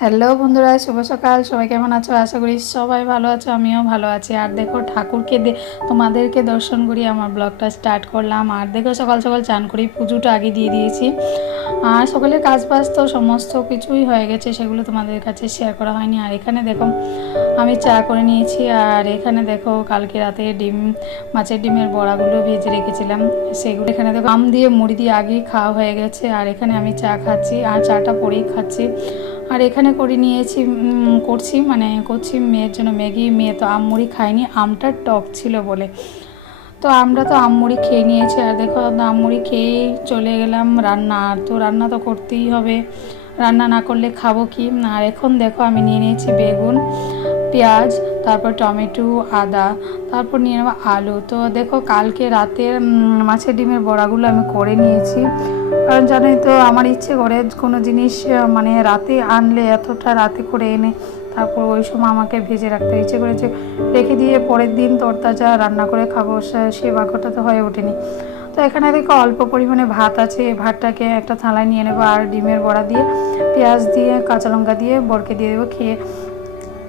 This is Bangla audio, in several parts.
হ্যালো বন্ধুরা, শুভ সকাল। সবাই কেমন আছো? আশা করি সবাই ভালো আছো, আমিও ভালো আছি। আর দেখো, ঠাকুরকে তোমাদেরকে দর্শন করি আমার ব্লগটা স্টার্ট করলাম। আর দেখো, সকাল সকাল চান করি পুজোটা আগে দিয়ে দিয়েছি। আর সকালের কাজ বাজ তো সমস্ত কিছুই হয়ে গেছে, সেগুলো তোমাদের কাছে শেয়ার করা হয়নি। আর এখানে দেখো, আমি চা করে নিয়েছি। আর এখানে দেখো, কালকে রাতে ডিম, মাছের ডিমের বড়াগুলো ভেজে রেখেছিলাম। সেগুলো এখানে দেখো, আম দিয়ে মুড়ি দিয়ে আগেই খাওয়া হয়ে গেছে। আর এখানে আমি চা খাচ্ছি। আর চাটা পরেই খাচ্ছি। আর এখানে করে নিয়েছি করছি মানে করছি মেয়ের জন্য ম্যাগি। মেয়ে তো আম মুড়ি খায়নি, আমটা টক ছিল বলে। তো আমরা তো আম মুড়ি খেয়ে নিয়েছি। আর দেখো আম মুড়ি খেয়েই চলে গেলাম রান্না। আর তো রান্না তো করতেই হবে। রান্না না করলে খাব কি? আর এখন দেখো, আমি নিয়ে নিয়েছি বেগুন, পেঁয়াজ তারপর টমেটো, আদা, তারপর নিয়ে নেব আলু। তো দেখো কালকে রাতের মাছের ডিমের বড়াগুলো আমি করে নিয়েছি। কারণ জানোই তো, আমার ইচ্ছে করে কোনো জিনিস মানে রাতে আনলে, এতটা রাতে করে এনে তারপর ওই সময় আমাকে ভেজে রাখতে ইচ্ছে করেছে রেখে দিয়ে পরের দিন তরতাজা রান্না করে খাব। সে- বাক্যটা তো হয়ে ওঠেনি। তো এখানে দেখো অল্প পরিমাণে ভাত আছে। ভাতটাকে একটা থালায় নিয়ে নেব আর ডিমের বড়া দিয়ে, পেঁয়াজ দিয়ে, কাঁচা লঙ্কা দিয়ে, বরকে দিয়ে দেবো খেয়ে।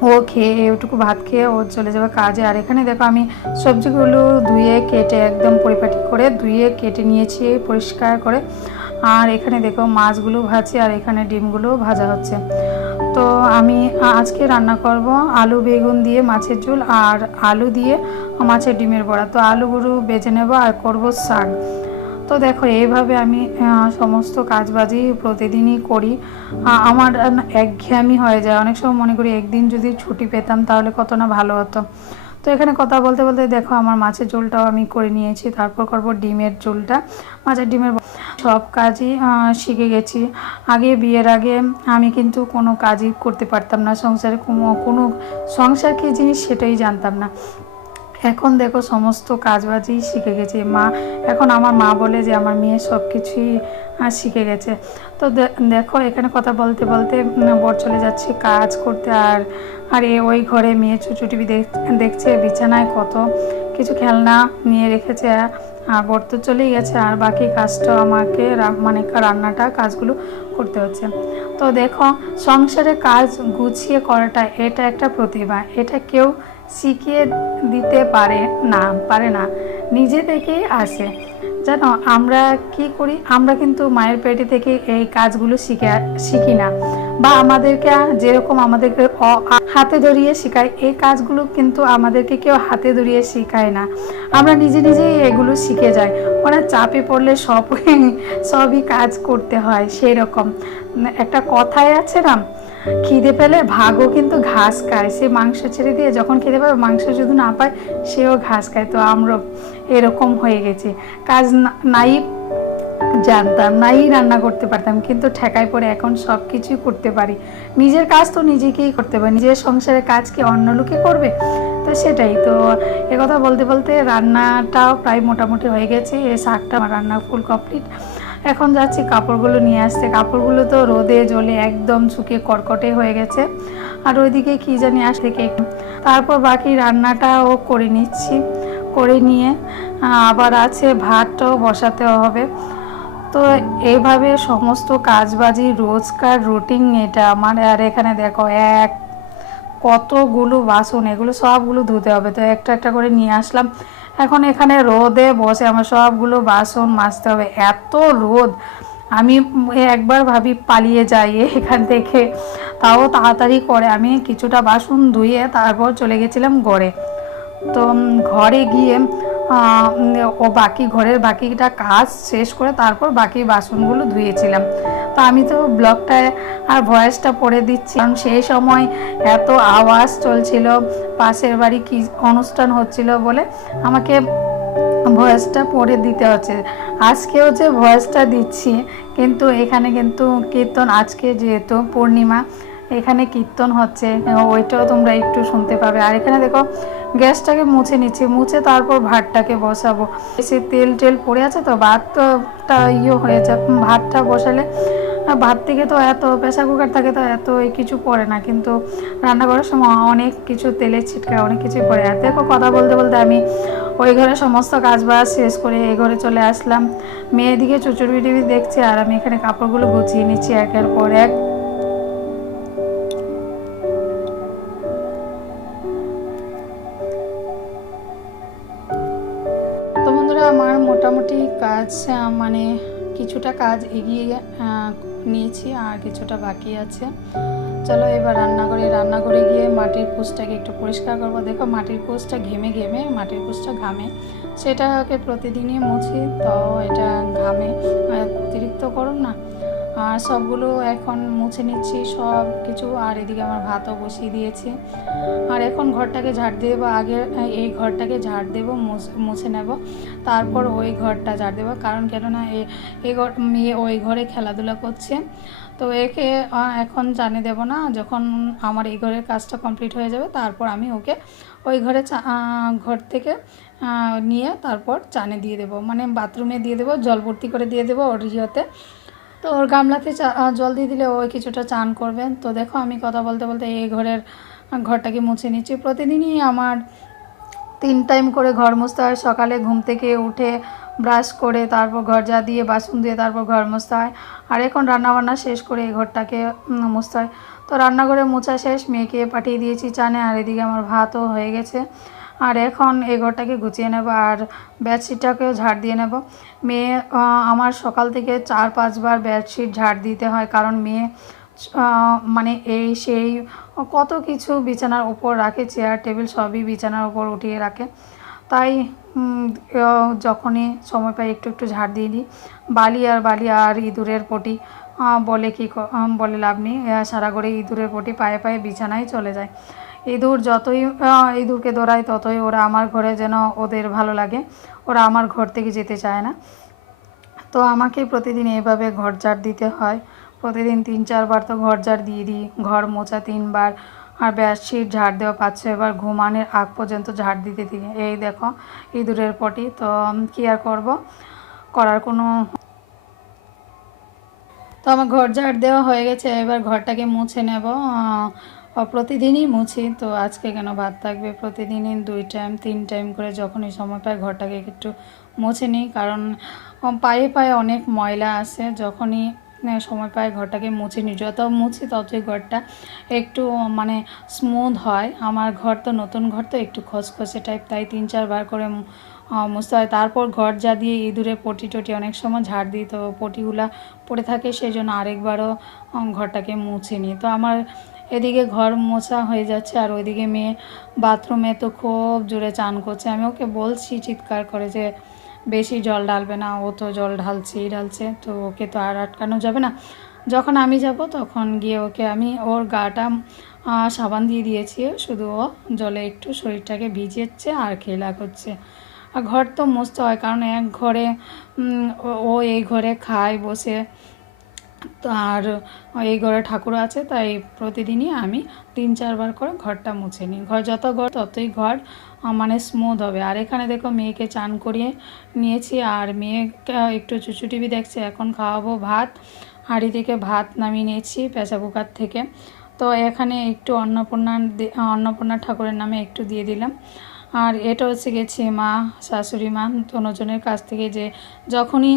ও খেয়ে, ওটুকু ভাত খেয়ে ও চলে যাবে কাজে। আর এখানে দেখো আমি সবজিগুলো ধুয়ে, কেটে একদম পরিপাটি করে ধুয়ে, কেটে নিয়েছি পরিষ্কার করে। আর এখানে দেখো মাছগুলো ভাজছি আর এখানে ডিমগুলো ভাজা হচ্ছে। তো আমি আজকে রান্না করব আলু, বেগুন দিয়ে মাছের ঝোল আর আলু দিয়ে মাছের ডিমের বড়া। তো আলুগুলো বেজে নেব আর করব শাক। তো দেখো, এইভাবে আমি সমস্ত কাজবাজই প্রতিদিনই করি। আমার একঘেয়েমি হয়ে যায়। অনেক সময় মনে করি একদিন যদি ছুটি পেতাম তাহলে কত না ভালো হতো। তো এখানে কথা বলতে বলতে দেখো, আমার মাছের ঝোলটাও আমি করে নিয়েছি। তারপর করব ডিমের ঝোলটা। মাছের ডিমের সব কাজই শিখে গেছি। আগে, বিয়ের আগে আমি কিন্তু কোনো কাজই করতে পারতাম না। সংসারে কোনো সংসার কী জিনিস সেটাই জানতাম না। এখন দেখো সমস্ত কাজবাজই শিখে গেছে। মা, এখন আমার মা বলে যে আমার মেয়ে সব কিছুই শিখে গেছে। তো দেখো এখানে কথা বলতে বলতে বর চলে যাচ্ছে কাজ করতে আর আর এ ওই ঘরে মেয়ে চুচু টিভি দেখছে, বিছানায় কত কিছু খেলনা নিয়ে রেখেছে। আর বর তো চলেই গেছে, আর বাকি কাজটা আমাকে মানে রান্নাটা, কাজগুলো করতে হচ্ছে। তো দেখো, সংসারে কাজ গুছিয়ে করাটা এটা একটা প্রতিভা। এটা কেউ শিখিয়ে দিতে পারে না পারে না। নিজে থেকেই আসে। জানো, আমরা কি করি? আমরা কিন্তু মায়ের পেটে থেকে এই কাজগুলো শিখে, শিখি না। বা আমাদেরকে যেরকম আমাদেরকে অ- হাতে ধরিয়ে শেখায় এই কাজগুলো কিন্তু আমাদেরকে কেউ হাতে ধরিয়ে শেখায় না। আমরা নিজে নিজেই এগুলো শিখে যাই। ওরা চাপে পড়লে সব সবই কাজ করতে হয় সেই রকম একটা কথাই আছে না, খিদে পেলে ভাগও কিন্তু ঘাস খায়। সে মাংস ছেড়ে দিয়ে যখন খেতে পাবে মাংস যদি না পায়, সেও ঘাস খায়। তো আমরা এরকম হয়ে গেছি। কাজ নাই জানতাম নাই রান্না করতে পারতাম, কিন্তু ঠেকায় পড়ে এখন সব কিছুই করতে পারি। নিজের কাজ তো নিজেকেই করতে পারি নিজের সংসারের কাজ কি অন্য লোকে করবে? তো সেটাই, তো কথা বলতে বলতে রান্নাটাও প্রায় মোটামুটি হয়ে গেছে, এ শাকটা রান্না ফুল কমপ্লিট এখন যাচ্ছি কাপড়গুলো নিয়ে আসতে, কাপড়গুলো তো রোদে জলে একদম শুকিয়ে কটকটে হয়ে গেছে। আর ওইদিকে কী জানি আস থেকে তারপর বাকি রান্নাটাও করে নিচ্ছি, করে নিয়ে আবার আছে ভাতটাও বসাতে হবে। তো এইভাবে সমস্ত কাজবাজি, রোজকার রুটিন এটা আমার। আর এখানে দেখো, এক, কতগুলো বাসন, এগুলো সবগুলো ধুতে হবে। তো একটা একটা করে নিয়ে আসলাম। এখন এখানে রোদে বসে আমার সবগুলো বাসন মাজতে হবে। এত রোদ, আমি একবার ভাবি পালিয়ে যাই এখান থেকে। তাও তাড়াতাড়ি করে আমি কিছুটা বাসন ধুয়ে তারপর চলে গেছিলাম ঘরে। তো ঘরে গিয়ে ও বাকি ঘরের বাকিটা কাজ শেষ করে তারপর বাকি বাসনগুলো ধুয়েছিলাম। তো আমি তো ব্লগটা আর ভয়েসটা পড়ে দিচ্ছি, কারণ সেই সময় এত আওয়াজ চলছিল, পাশের বাড়ি কি অনুষ্ঠান হচ্ছিল বলে আমাকে ভয়েসটা পড়ে দিতে হচ্ছে। আজকেও যে ভয়েসটা দিচ্ছি, কিন্তু এখানে কিন্তু কীর্তন, আজকে যেহেতু পূর্ণিমা, এখানে কীর্তন হচ্ছে, ওইটাও তোমরা একটু শুনতে পাবে। আর এখানে দেখো গ্যাসটাকে মুছে নিচ্ছি, মুছে তারপর ভাতটাকে বসাবো। এসে তেল টেল পড়ে আছে তো, ভাতটা ইয়ে হয়েছে ভাতটা বসালে ভাত থেকে তো এত প্রেসার কুকার থাকে তো এত কিছু পড়ে না, কিন্তু রান্না করার সময় অনেক কিছু তেলের ছিটকা, অনেক কিছু পড়ে। দেখো, কথা বলতে বলতে আমি ওই ঘরে সমস্ত কাজ বাজ শেষ করে এই ঘরে চলে আসলাম। মেয়ে দিকে চুচুর টিভি দেখছে আর আমি এখানে কাপড়গুলো গুছিয়ে নিচ্ছি একের পর এক। মোটামুটি কাজ মানে কিছুটা কাজ এগিয়ে নিয়েছি আর কিছুটা বাকি আছে। চলো এবার রান্নাঘরে রান্নাঘরে গিয়ে মাটির পোষটাকে একটু পরিষ্কার করব। দেখো মাটির পোষটা ঘেমে ঘেমে, মাটির পোষটা ঘামে। সেটাকে প্রতিদিনই মুছি, তো এটা ঘামে। অতিরিক্ত করুন না। আর সবগুলো এখন মুছে নিচ্ছি, সব কিছু। আর এদিকে আমার ভাতও বসিয়ে দিয়েছি। আর এখন ঘরটাকে ঝাড় দিয়ে দেবো আগে, এই ঘরটাকে ঝাড় দেবো, মুছ- নেব। তারপর ওই ঘরটা ঝাড় দেবো। কারণ কেননা এ ঘর, মেয়ে ওই ঘরে খেলাধুলা করছে। তো একে এখন জানিয়ে দেবো না, যখন আমার এই ঘরের কাজটা কমপ্লিট হয়ে যাবে, তারপর আমি ওকে ওই ঘরে ঘর থেকে নিয়ে তারপর চানে দিয়ে দেবো। মানে বাথরুমে দিয়ে দেবো জল ভর্তি করে দিয়ে দেবো ওর ইয়েতে। তো ওর গামলাতে জল দিয়ে দিলে ওই কিছুটা চান করবে। তো দেখো আমি কথা বলতে বলতে এই ঘরের ঘরটাকে মুছে নিচ্ছি। প্রতিদিনই আমার তিন টাইম করে ঘর মুছতে হয়। সকালে ঘুম থেকে উঠে ব্রাশ করে তারপর ঘর যা দিয়ে বাসন দিয়ে তারপর ঘর মুছতে হয়। আর এখন রান্নাবান্না শেষ করে এই ঘরটাকে মুছতে হয়। তো রান্নাঘরে মোছা শেষ, মেয়েকে পাঠিয়ে দিয়েছি চানে। আর এদিকে আমার ভাতও হয়ে গেছে। আর এখন এই ঘরটাকে গুছিয়ে নেব আর বেডশিটটাকেও ঝাড় দিয়ে নেব। মেয়ে আমার সকাল থেকে চার পাঁচবার বেডশিট ঝাড় দিতে হয় কারণ মেয়ে মানে এই সেই কত কিছু বিছানার উপর রাখে, চেয়ার, টেবিল সবই বিছানার উপর উঠিয়ে রাখে। তাই যখনই সময় পাই একটু একটু ঝাড় দিয়ে দিই। বালি আর বালি আর ইঁদুরের পটি বলে কি ক- বলে লাভ নেই। সারা করে ইঁদুরের পটি পায়ে পায়ে বিছানায় চলে যায়। ইঁদুর যতই ইঁদুরকে দৌড়ায় ততই ওরা আমার ঘরে যেন ওদের ভালো লাগে। ওরা আমার ঘর থেকে যেতে চায় না। তো আমাকে প্রতিদিন এভাবে ঘর ঝাড় দিতে হয়। প্রতিদিন তিন, চারবার তো ঘর ঝাড় দিয়ে দিই। ঘর মোছা তিনবার। আর বেডশিট ঝাড় দেওয়া পাঁচ, ছয়বার ঘুমানোর আগ পর্যন্ত ঝাড় দিতে দিই। এই দেখো, ইঁদুরের পটি। তো কী আর করব? করার কোনো তো আমার ঘর ঝাড় দেওয়া হয়ে গেছে। এবার ঘরটাকে মুছে নেব। প্রতিদিনই মুছি, তো আজকে কেন ভাত থাকবে? প্রতিদিনই দুই টাইম তিন টাইম করে যখনই সময় পাই ঘরটাকে একটু মুছে নিই। কারণ পায়ে পায়ে অনেক ময়লা আসে যখনই সময় পাই ঘরটাকে মুছে নিই। যত মুছি ততই ঘরটা একটু মানে স্মুথ হয়। আমার ঘর তো নতুন ঘর, তো একটু খসখসে টাইপ তাই তিন চারবার করে মুছতে হয়। তারপর ঘর যা দিয়ে ইঁদুরে পটি টটি অনেক সময় ঝাড় দিই, তো পটিগুলা পড়ে থাকে, সেই জন্য আরেকবারও ঘরটাকে মুছে নিই। তো আমার এদিকে ঘর মোছা হয়ে যাচ্ছে আর ওইদিকে মেয়ে বাথরুমে তো খুব জোরে চান করছে। আমি ওকে বলছি, চিৎকার করে যে বেশি জল ঢালবে না, ও তো জল ঢালছেই ঢালছে, তো ওকে তো আর আটকানো যাবে না। যখন আমি যাব তখন গিয়ে ওকে আমি ওর গাটা সাবান দিয়ে দিয়েছি, শুধু ও জলে একটু শরীরটাকে ভিজিয়েছে আর খেলা করছে। আর ঘর তো মুছতে হয়, কারণ এক ঘরে ও- এই ঘরে খায়, বসে আর এই ঘরে ঠাকুর আছে, তাই প্রতিদিনই আমি তিন, চারবার করে ঘরটা মুছে নিই। ঘর যত ঘর, ততই ঘর মানে স্মুথ হবে। আর এখানে দেখো মেয়েকে চান করিয়ে নিয়েছি, আর মেয়ে একটু চুচু টিভি দেখছে, এখন খাওয়াবো ভাত। হাঁড়ি থেকে ভাত নামিয়ে নিয়েছি প্রেসার কুকার থেকে। তো এখানে একটু অন্নপূর্ণা অন্নপূর্ণা ঠাকুরের নামে একটু দিয়ে দিলাম। আর এটা হচ্ছে গেছে মা, শাশুড়ি মা দোনোজনের কাছ থেকে যে যখনই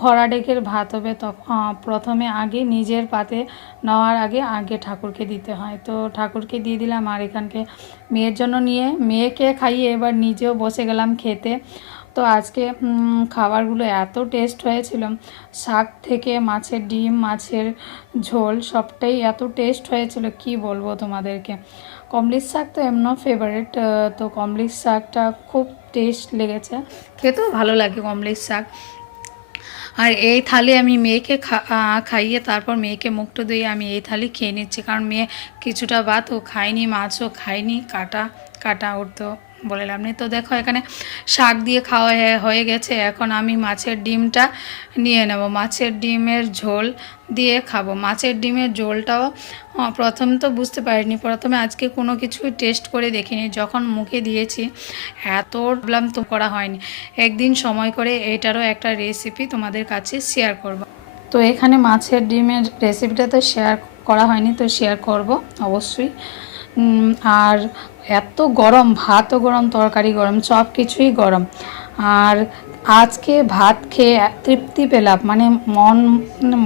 ভরা ডেকের ভাত হবে তখন প্রথমে আগে নিজের পাতে নেওয়ার আগে আগে ঠাকুরকে দিতে হয়। তো ঠাকুরকে দিয়ে দিলাম আর এখানকে মেয়ের জন্য নিয়ে, মেয়েকে খাইয়ে এবার নিজেও বসে গেলাম খেতে। তো আজকে খাবারগুলো এত টেস্ট হয়েছিল। শাক থেকে মাছের ডিম, মাছের ঝোল সবটাই এত টেস্ট হয়েছিল, কি বলব তোমাদেরকে? কমলির শাক তো এমন ফেভারিট তো কমলির শাকটা খুব টেস্ট লেগেছে। খেতেও ভালো লাগে কমলির শাক। আর এই থালি আমি মেয়েকে খাইয়ে তারপর মেয়েকে মুখটা দিয়ে আমি এই থালি খেয়ে নিচ্ছি। কারণ মেয়ে কিছুটা ভাত ও খায়নি, মাছও খায়নি, কাটা কাটা ওর তো বলে লাভ নেই। তো দেখো, এখানে শাক দিয়ে খাওয়া হয়ে- হয়ে গেছে। এখন আমি মাছের ডিমটা নিয়ে নেব। মাছের ডিমের ঝোল দিয়ে খাব। মাছের ডিমের ঝোলটাও প্রথম তো বুঝতে পারিনি। প্রথমে আজকে কোনো কিছুই টেস্ট করে দেখিনি। যখন মুখে দিয়েছি, এত প্রবলেম তো করা হয়নি। একদিন সময় করে এটারও একটা রেসিপি তোমাদের কাছে শেয়ার করব। তো এখানে মাছের ডিমের রেসিপিটা তো শেয়ার করা হয়নি, তো শেয়ার করব অবশ্যই। আর এত গরম, ভাতও গরম, তরকারি গরম, সব কিছুই গরম। আর আজকে ভাত খেয়ে তৃপ্তি পেলাম মানে মন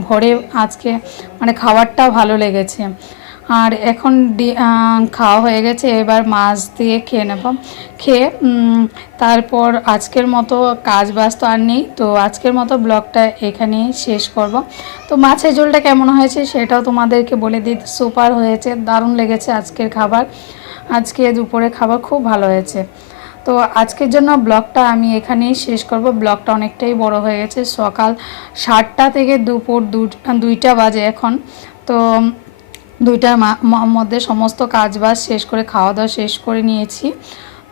ভরে আজকে মানে খাবারটা ভালো লেগেছে। আর এখন খাওয়া হয়ে গেছে, এবার মাছ দিয়ে খেয়ে নেব। খেয়ে তারপর আজকের মতো কাজ বাজ তো আর নেই, তো আজকের মতো ব্লগটা এখানেই শেষ করব। তো মাছের ঝোলটা কেমন হয়েছে সেটাও তোমাদেরকে বলে দিই, সুপার হয়েছে, দারুণ লেগেছে আজকের খাবার। আজকে দুপুরে খাবার খুব ভালো হয়েছে। তো আজকের জন্য ব্লগটা আমি এখানেই শেষ করব। ব্লগটা অনেকটাই বড় হয়ে গেছে। সকাল সাতটা থেকে দুপুর দুইটা বাজে এখন। তো দুইটার মধ্যে সমস্ত কাজ বাজ শেষ করে, খাওয়া দাওয়া শেষ করে নিয়েছি।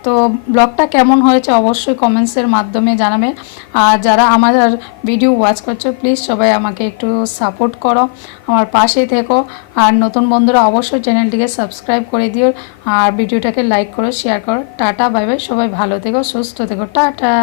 তো ব্লগটা কেমন হয়েছে অবশ্যই কমেন্টসের মাধ্যমে জানাবে। আর যারা আমার ভিডিও ওয়াচ করছ প্লিজ সবাই আমাকে একটু সাপোর্ট করো। আমার পাশে থেকো। আর নতুন বন্ধুরা অবশ্যই চ্যানেলটিকে সাবস্ক্রাইব করে দিও। আর ভিডিওটাকে লাইক করো শেয়ার করো। টাটা বাই বাই সবাই ভালো থেকো, সুস্থ থেকো। টাটা।